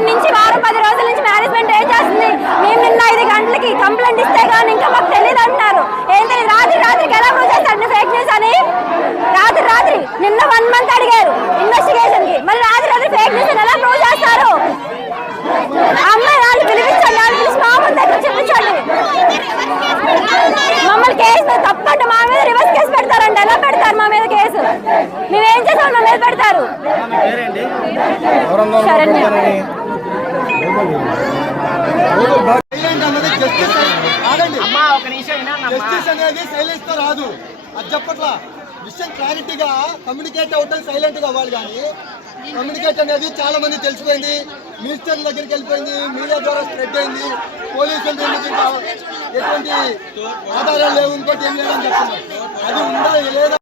వారం నుంచి 10 రోజుల నుంచి మేనేజ్మెంట్ ఏం చేస్తుంది? మేము నిన్న 5 గంటలకి కంప్లైంట్ ఇస్తే కానీ ఇంకా మాకు తెలియదు అంటున్నారు. ఏం తెలియదు, రాత్రికి ఎలా ప్రూవ్ చేస్తారు ఫేక్ న్యూస్ అని? రాత్రి నిన్న 1 మంత్ అడిగారు ఇన్వెస్టిగేషన్ కి, మరి రాత్రి ఫేక్ న్యూస్ ఎలా ప్రూవ్ చేస్తారు? అమ్మాయి వాళ్ళు పిలిపించండి, వాళ్ళు పిలిచి మా ముందు దగ్గర చూపించండి. మమ్మల్ని కేసు తప్పంటే మా మీద రివర్స్ కేసు పెడతారండి. ఎలా పెడతారు మా మీద కేసు? మేమేం చేసాం మా మీద పెడతారు? రాదు అది చెప్పట్లా. విషయం క్లారిటీగా కమ్యూనికేట్ అవటం సైలెంట్ గా అవ్వాలి. కానీ కమ్యూనికేట్ అనేది చాలా మంది తెలిసిపోయింది, మినిస్టర్ దగ్గరికి వెళ్ళిపోయింది, మీడియా ద్వారా స్ప్రెడ్ అయింది. పోలీసులు ఎటువంటి ఆధారాలు లేవు, ఇంకోటి ఏం లేదని చెప్తున్నారు. అది ఉందా లేదా?